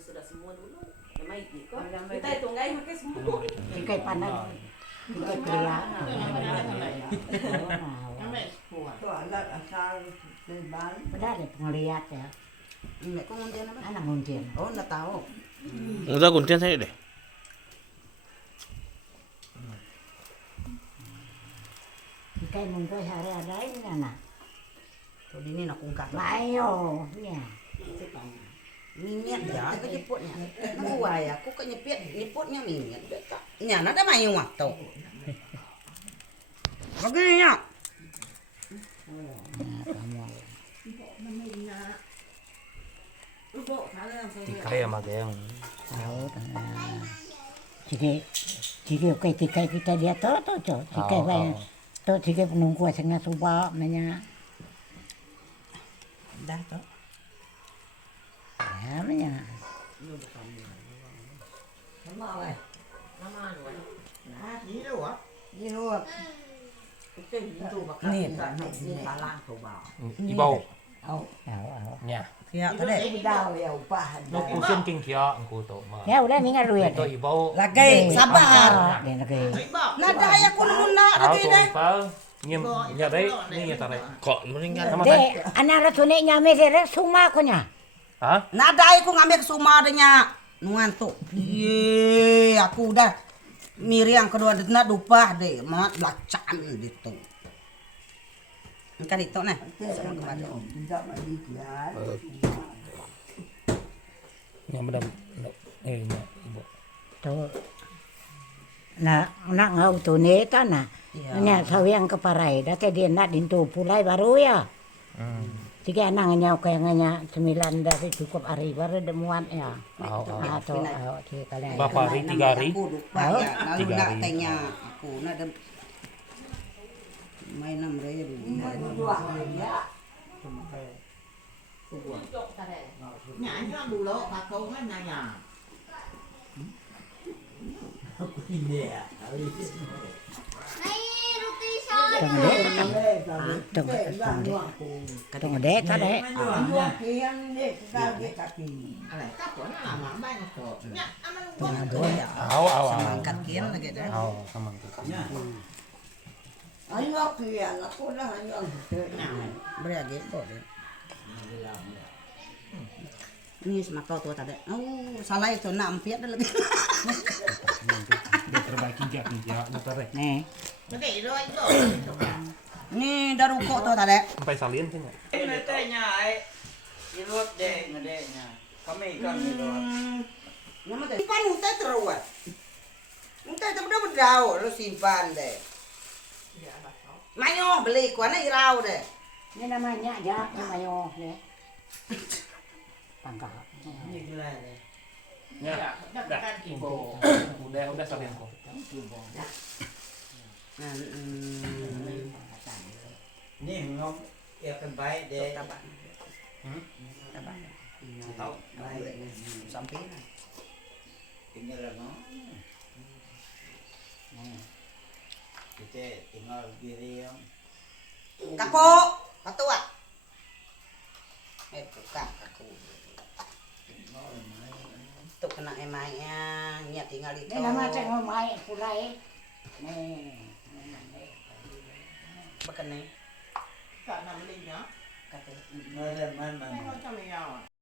sudah semua dulu. Namanya kok. Kita hitung guys pakai semua. Tikai pandang. Tikai pria. Tuh anak asal lebar. Benar deh pengeliat ya. Mẹ có ngon tiền không? Anak nguntin. Ồ, là tao. Udah kuncian saya deh. Tikai mungkin hari ada ini anak. Thôi đi nên nó cũng cắt. Ayo, ya. Minyet ya, cái jeputnya. Nó hoài à, cũng cái nyeputnya minyet. Nhà nó đã mày không à? Tuh. Begini ya. Tikai sama yang. Tahu. Jika tikai kita dia tahu tuh, tikai banyak. Tuh tikai penunggu setengah subak namanya. Dah tuh. Ya, namanya. Nama apa? Nama anu. Nah, gì đâu ạ? Gì đâu ạ? Nè, nó lang thổ bảo. Ibau. Nya. Kia cái đấy. Đau liều pa. Nó cũng xin kinh kia, aku tuh mah. Ya udah nih ngaruin. Itu ibau. Lagi sabar. Dia lagi. Nah, dah ya aku nuna Tahu lagi tuh, deh. Ipal. Nyem, nya deh, ini nya tare. Kok meninggal sama Dek, anak rasune nyame dere suma ko nya. Hah? Nah, dah aku ngambil ke sumah adanya. Ngantuk. Ye, aku udah Miriam kedua nak lupa deh, mat belacan gitu. Kan itu nah. Nya benar. Nya ibu. Tuh. Nah, nak ngau tu ne tanah. Iya. Nya sawiang ke parai, date dia nak dintu pulai baru ya. Tiga anaknya kayaknya 9 dari cukup hari baru demuan ya. Atau kalian. Berapa hari? 3 hari? Tahu? Lalu 3 nak hari. tanya aku nak ada main 6 ribu. Nhà anh cho đủ lộ bà câu hết nhà nhà. Tunggu deh, tadi. Alay, tapos na naman, bayan ko. Nya, aman ko. Dua ya. Aw. Angkat kian lagi dah. Aw, sama tuh. Anyok kian, aku dah anyok. Beri lagi kok deh. Ini semakau tua tadi. Oh, salah itu nak empiat dah lagi. Dia terbaik injak nih ya, tare. Nih. Hindi, rồi ito. Ini dah rukuk tua tadi. Sampai salin sih. Ini tehnya ai. Irut deh ngedenya. Kami irut. Nama deh. Simpan muntah terus. Muntah itu udah berdau, lu simpan deh. Mayo beli kuana irau deh. Ini namanya aja mayo deh. Pangkal. Ini gila deh. Ya, Dagdagan kibo. udah salin kok. Ini ngom ya kebaik deh. Tabak. Tahu. Sampai. Tinggal no. Kita tinggal diri yang Kapo, patua. Tukang kaku. Tuh kena emainya, niat tinggal itu. Ini nama saya ngomai pulai. Nih. Bekenai. Sa nang linya. Kata. mana mana. Ano kami yaw?